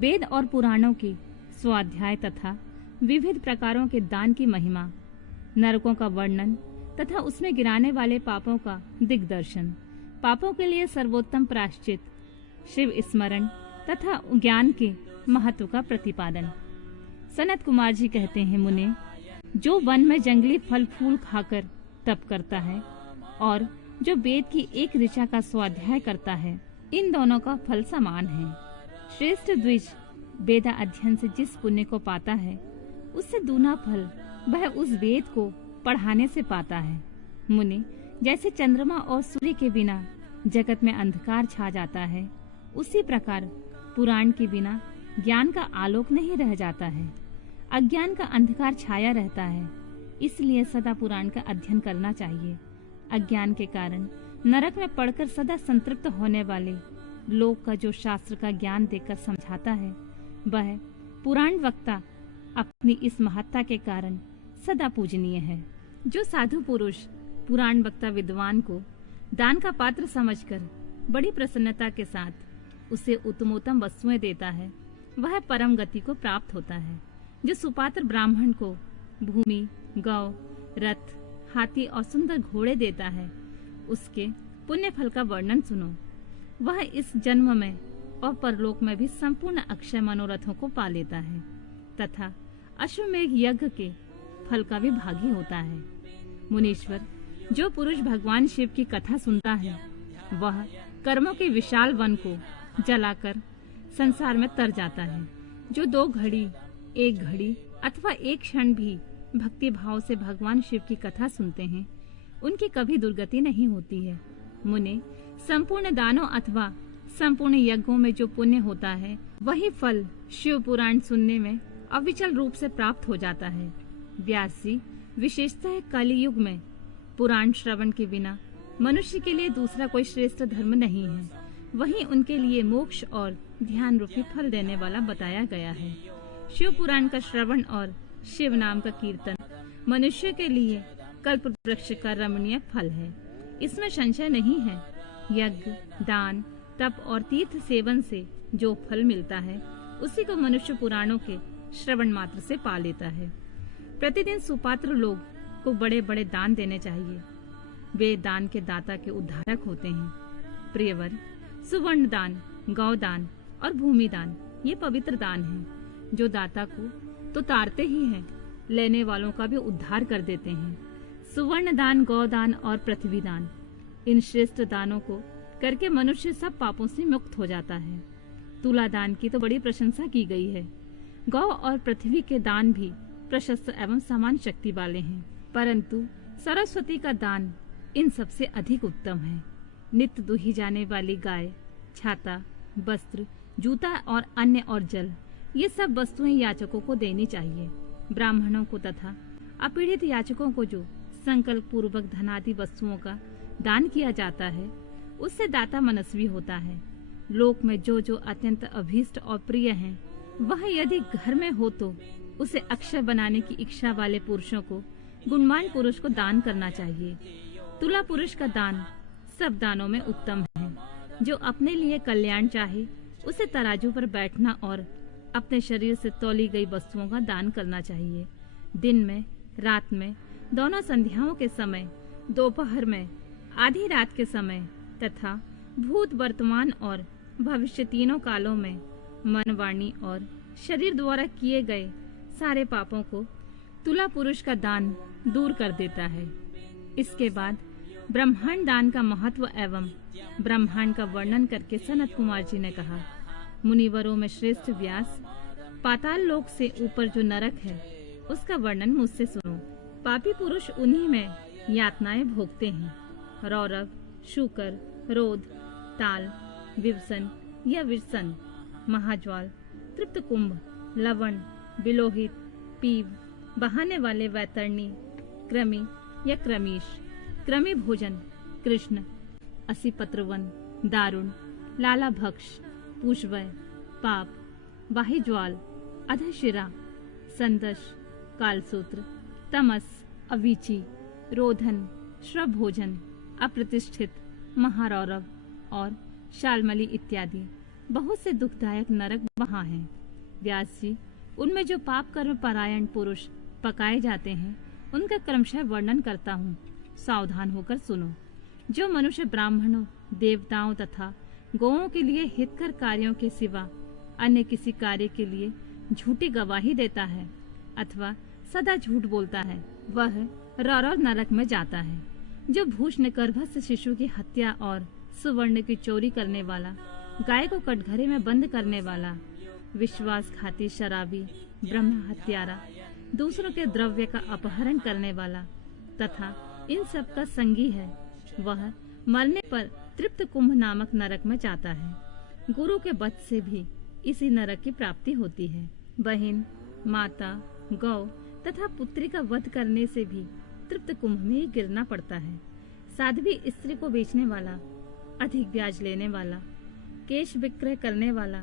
वेद और पुराणों की स्वाध्याय तथा विविध प्रकारों के दान की महिमा, नरकों का वर्णन तथा उसमें गिराने वाले पापों का दिग्दर्शन, पापों के लिए सर्वोत्तम प्रायश्चित, शिव स्मरण तथा ज्ञान के महत्व का प्रतिपादन। सनत कुमार जी कहते हैं, मुने, जो वन में जंगली फल फूल खाकर तप करता है और जो वेद की एक ऋचा का स्वाध्याय करता है, इन दोनों का फल समान है। श्रेष्ठ द्विज वेदा अध्ययन से जिस पुण्य को पाता है, उससे दूना फल वह उस वेद को पढ़ाने से पाता है। मुनि, जैसे चंद्रमा और सूर्य के बिना जगत में अंधकार छा जाता है, उसी प्रकार पुराण के बिना ज्ञान का आलोक नहीं रह जाता है। अज्ञान का अंधकार छाया रहता है, इसलिए सदा पुराण का अध्ययन करना चाहिए। अज्ञान के कारण नरक में पड़कर सदा संतृप्त होने वाले लोक का जो शास्त्र का ज्ञान देकर समझाता है, वह पुराण वक्ता अपनी इस महत्ता के कारण सदा पूजनीय है। जो साधु पुरुष पुराण वक्ता विद्वान को दान का पात्र समझकर बड़ी प्रसन्नता के साथ उसे उत्तमोत्तम वस्तुएं देता है, वह परम गति को प्राप्त होता है। जो सुपात्र ब्राह्मण को भूमि, गौ, रथ, हाथी और सुंदर घोड़े देता है, उसके पुण्य फल का वर्णन सुनो। वह इस जन्म में और परलोक में भी संपूर्ण अक्षय मनोरथों को पा लेता है तथा अश्वमेघ यज्ञ के फल का भी भागी होता है। मुनीश्वर, जो पुरुष भगवान शिव की कथा सुनता है, वह कर्मों के विशाल वन को जलाकर संसार में तर जाता है। जो 2 घड़ी, 1 घड़ी अथवा 1 क्षण भी भक्ति भाव से भगवान शिव की कथा सुनते हैं, उनकी कभी दुर्गति नहीं होती है। मुने, संपूर्ण दानों अथवा संपूर्ण यज्ञों में जो पुण्य होता है, वही फल शिव पुराण सुनने में अविचल रूप से प्राप्त हो जाता है। व्यास जी, विशेषतः कलियुग में पुराण श्रवण के बिना मनुष्य के लिए दूसरा कोई श्रेष्ठ धर्म नहीं है। वही उनके लिए मोक्ष और ध्यान रूपी फल देने वाला बताया गया है। शिव पुराण का श्रवण और शिव नाम का कीर्तन मनुष्य के लिए कल्प वृक्ष का रमणीय फल है, इसमें संशय नहीं है। यज्ञ, दान, तप और तीर्थ सेवन से जो फल मिलता है, उसी को मनुष्य पुराणों के श्रवण मात्र से पा लेता है। प्रतिदिन सुपात्र लोग को बड़े बड़े दान देने चाहिए। वे दान के दाता के उद्धारक होते हैं। प्रियवर, सुवर्ण दान, गौ दान और भूमि दान ये पवित्र दान हैं, जो दाता को तो तारते ही हैं, लेने वालों का भी उद्धार कर देते हैं। सुवर्ण दान, गौ दान और पृथ्वी दान, इन श्रेष्ठ दानों को करके मनुष्य सब पापों से मुक्त हो जाता है। तुला दान की तो बड़ी प्रशंसा की गई है। गौ और पृथ्वी के दान भी प्रशस्त एवं समान शक्ति वाले हैं, परंतु सरस्वती का दान इन सबसे अधिक उत्तम है। नित्य दुही जाने वाली गाय, छाता, वस्त्र, जूता और अन्न और जल, ये सब वस्तुएं याचकों को देनी चाहिए। ब्राह्मणों को तथा अपीड़ित याचकों को जो संकल्प पूर्वक धनादि वस्तुओं का दान किया जाता है, उससे दाता मनस्वी होता है। लोक में जो जो अत्यंत अभीष्ट और प्रिय हैं, वह यदि घर में हो तो उसे अक्षय बनाने की इच्छा वाले पुरुषों को, गुणवान पुरुष को दान करना चाहिए। तुला पुरुष का दान सब दानों में उत्तम है। जो अपने लिए कल्याण चाहे, उसे तराजू पर बैठना और अपने शरीर से तौली गई वस्तुओं का दान करना चाहिए। दिन में, रात में, दोनों संध्याओं के समय, दोपहर में, आधी रात के समय तथा भूत, वर्तमान और भविष्य तीनों कालों में मन, वाणी और शरीर द्वारा किए गए सारे पापों को तुला पुरुष का दान दूर कर देता है। इसके बाद ब्रह्मांड दान का महत्व एवं ब्रह्मांड का वर्णन करके सनत कुमार जी ने कहा, मुनिवरों में श्रेष्ठ व्यास, पाताल लोक से ऊपर जो नरक है, उसका वर्णन मुझसे सुनो। पापी पुरुष उन्हीं में यातनाएं भोगते हैं। रौरव, शूकर, रोध, ताल, विवसन या विरसन, महाज्वाल, तृप्त कुंभ, लवण, बिलोहित, पीव, बहाने वाले वैतरणी, कृमि या क्रमीश, क्रमी भोजन, कृष्ण, असिपत्रवन, दारुण, लाला भक्ष, पूषवय, पाप, वाहिज्वाल, अधशिरा, संदश, कालसूत्र, तमस, अवीची, रोधन, श्रभोजन, अप्रतिष्ठित, महारौरव और शालमली इत्यादि बहुत से दुखदायक नरक वहाँ हैं। व्यास जी, उनमें जो पाप कर्म परायण पुरुष पकाए जाते हैं उनका क्रमशः वर्णन करता हूँ, सावधान होकर सुनो। जो मनुष्य ब्राह्मणों, देवताओं तथा गौओं के लिए हितकर कार्यों के सिवा अन्य किसी कार्य के लिए झूठी गवाही देता है अथवा सदा झूठ बोलता है, वह रौरव नरक में जाता है। जो भूषण गर्भस्थ शिशु की हत्या और सुवर्ण की चोरी करने वाला, गाय को कटघरे में बंद करने वाला, विश्वासघाती शराबी, ब्रह्म हत्यारा, दूसरों के द्रव्य का अपहरण करने वाला तथा इन सब का संगी है, वह मरने पर तृप्त कुंभ नामक नरक में जाता है। गुरु के वध से भी इसी नरक की प्राप्ति होती है। बहन, माता, गौ तथा पुत्री का वध करने से भी तृप्त कुंभ में ही गिरना पड़ता है। साध्वी स्त्री को बेचने वाला, अधिक ब्याज लेने वाला, केश विक्रय करने वाला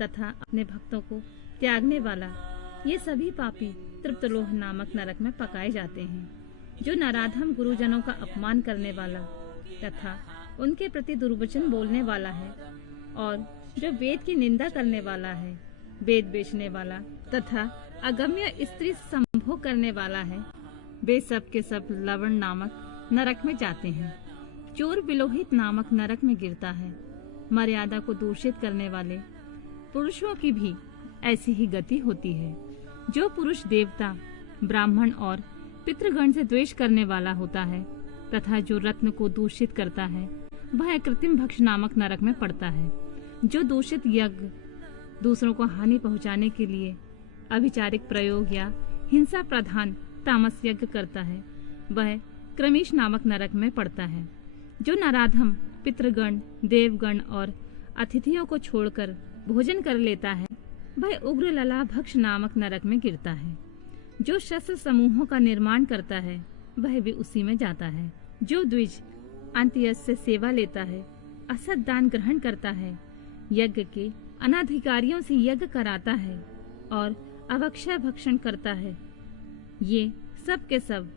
तथा अपने भक्तों को त्यागने वाला, ये सभी पापी तृप्तलोह नामक नरक में पकाए जाते हैं। जो नराधम गुरुजनों का अपमान करने वाला तथा उनके प्रति दुर्वचन बोलने वाला है और जो वेद की निंदा करने वाला है, वेद बेचने वाला तथा अगम्य स्त्री संभोग करने वाला है, वे सब के सब लवण नामक नरक में जाते हैं। चोर विलोहित नामक नरक में गिरता है। मर्यादा को दूषित करने वाले पुरुषों की भी ऐसी ही गति होती है। जो पुरुष देवता, ब्राह्मण और पितृगण से द्वेष करने वाला होता है तथा जो रत्न को दूषित करता है, वह कृत्रिम भक्ष नामक नरक में पड़ता है। जो दूषित यज्ञ, दूसरों को हानि पहुंचाने के लिए अभिचारिक प्रयोग या हिंसा प्रधान तामस यज्ञ करता है, वह क्रमीश नामक नरक में पड़ता है। जो नराधम पितृगण, देवगण और अतिथियों को छोड़कर भोजन कर लेता है, वह उग्र लला भक्ष नामक नरक में गिरता है। जो शस्त्र समूहों का निर्माण करता है, वह भी उसी में जाता है। जो द्विज अंत्यज से सेवा लेता है, असत दान ग्रहण करता है, यज्ञ के अनाधिकारियों से यज्ञ कराता है और अवक्षय भक्षण करता है, ये सब के सब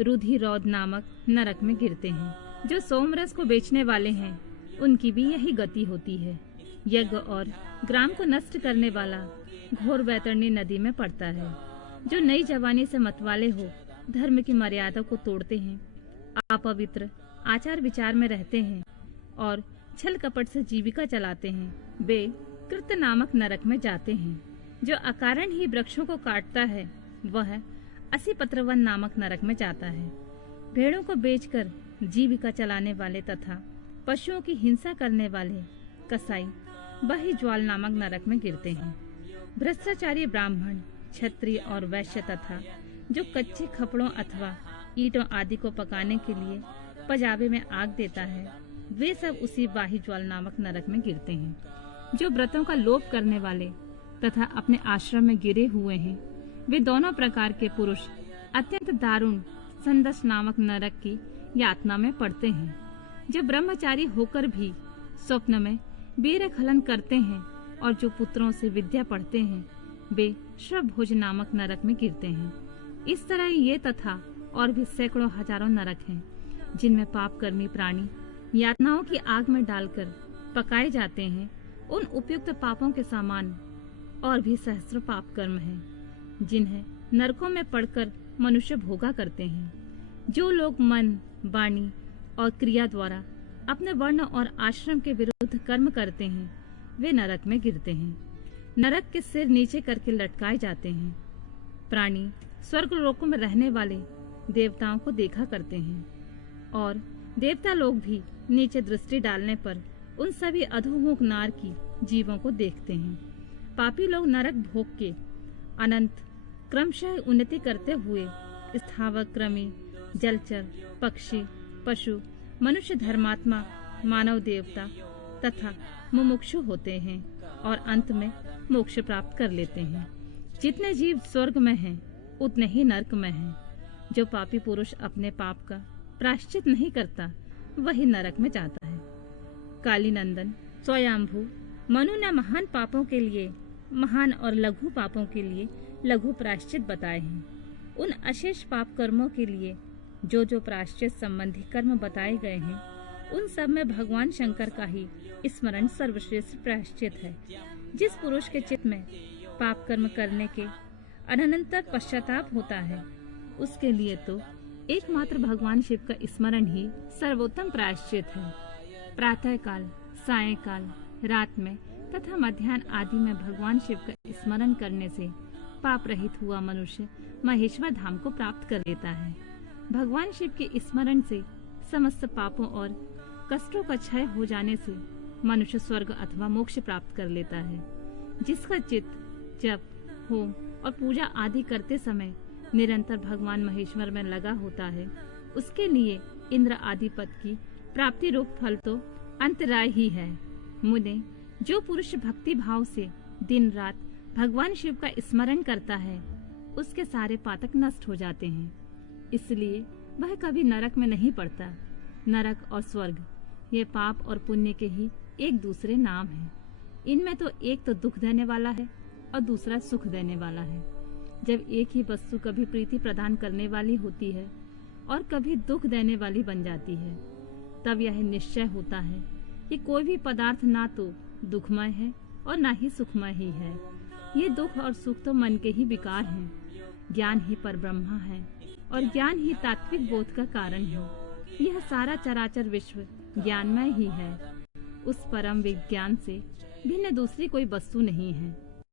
रुधिरौध नामक नरक में गिरते हैं। जो सोमरस को बेचने वाले हैं, उनकी भी यही गति होती है। यज्ञ और ग्राम को नष्ट करने वाला घोर वैतरणी नदी में पड़ता है। जो नई जवानी से मतवाले हो, धर्म की मर्यादा को तोड़ते हैं, अपवित्र आचार विचार में रहते हैं और छल कपट से जीविका चलाते हैं, वे कृत नामक नरक में जाते हैं। जो अकारण ही वृक्षों को काटता है, वह असी पत्रवन नामक नरक में जाता है। भेड़ों को बेचकर जीविका चलाने वाले तथा पशुओं की हिंसा करने वाले कसाई वही ज्वाल नामक नरक में गिरते हैं। भ्रष्टाचारी ब्राह्मण, क्षत्रिय और वैश्य तथा जो कच्चे खपड़ों अथवा ईंटों आदि को पकाने के लिए पजाबे में आग देता है, वे सब उसी बाही ज्वाल नामक नरक में गिरते हैं। जो व्रतों का लोप करने वाले तथा अपने आश्रम में गिरे हुए हैं, वे दोनों प्रकार के पुरुष अत्यंत दारुण संदस नामक नरक की यातना में पड़ते हैं। जो ब्रह्मचारी होकर भी स्वप्न में वीर खलन करते हैं और जो पुत्रों से विद्या पढ़ते हैं, वे श्रभभोज नामक नरक में गिरते हैं। इस तरह ये तथा और भी सैकड़ों हजारों नरक हैं, जिनमें पाप कर्मी प्राणी यातनाओं की आग में डालकर पकाए जाते हैं। उन उपयुक्त पापों के समान और भी सहस्त्र पाप कर्म हैं, जिन्हें नरकों में पड़कर मनुष्य भोगा करते हैं। जो लोग मन, वाणी और क्रिया द्वारा अपने वर्ण और आश्रम के विरुद्ध कर्म करते हैं, वे नरक में गिरते हैं। नरक के सिर नीचे करके लटकाए जाते हैं। प्राणी स्वर्ग लोकों में रहने वाले देवताओं को देखा करते हैं और देवता लोग भी नीचे दृष्टि डालने पर उन सभी अधोमुख नार की जीवों को देखते हैं। पापी लोग नरक भोग के अनंत क्रमशः उन्नति करते हुए स्थावर, क्रमी, जलचर, पक्षी, पशु, मनुष्य, धर्मात्मा, मानव, देवता तथा मुमुक्षु होते हैं और अंत में मोक्ष प्राप्त कर लेते हैं। जितने जीव स्वर्ग में हैं, उतने ही नरक में हैं। जो पापी पुरुष अपने पाप का प्रायश्चित नहीं करता, वही नरक में जाता है। काली नंदन, स्वयंभू मनु ने महान पापों के लिए महान और लघु पापों के लिए लघु प्रायश्चित बताए हैं। उन अशेष पाप कर्मों के लिए जो प्रायश्चित संबंधी कर्म बताए गए हैं, उन सब में भगवान शंकर का ही स्मरण सर्वश्रेष्ठ प्रायश्चित है। जिस पुरुष के चित्त में पाप कर्म करने के अनंतर पश्चाताप होता है, उसके लिए तो एकमात्र भगवान शिव का स्मरण ही सर्वोत्तम प्रायश्चित है। प्रातः काल, सायंकाल, रात में तथा मध्याह्न आदि में भगवान शिव का स्मरण करने से पाप रहित हुआ मनुष्य महेश्वर धाम को प्राप्त कर लेता है। भगवान शिव के स्मरण से समस्त पापों और कष्टों का क्षय हो जाने से मनुष्य स्वर्ग अथवा मोक्ष प्राप्त कर लेता है। जिसका चित्त जप, होम और पूजा आदि करते समय निरंतर भगवान महेश्वर में लगा होता है, उसके लिए इंद्र आदि पद की प्राप्ति रूप फल तो अंतराय ही है। मुने, जो पुरुष भक्ति भाव से दिन रात भगवान शिव का स्मरण करता है, उसके सारे पातक नष्ट हो जाते हैं, इसलिए वह कभी नरक में नहीं पड़ता। नरक और स्वर्ग ये पाप और पुण्य के ही एक दूसरे नाम हैं। इनमें तो एक तो दुख देने वाला है और दूसरा सुख देने वाला है। जब एक ही वस्तु कभी प्रीति प्रदान करने वाली होती है और कभी दुख देने वाली बन जाती है, तब यह निश्चय होता है कि कोई भी पदार्थ ना तो दुखमय है और ना ही सुखमय ही है। ये दुख और सुख तो मन के ही विकार हैं। ज्ञान ही परब्रह्म है और ज्ञान ही तात्विक बोध का कारण है। यह सारा चराचर विश्व ज्ञानमय ही है। उस परम विज्ञान से भिन्न दूसरी कोई वस्तु नहीं है।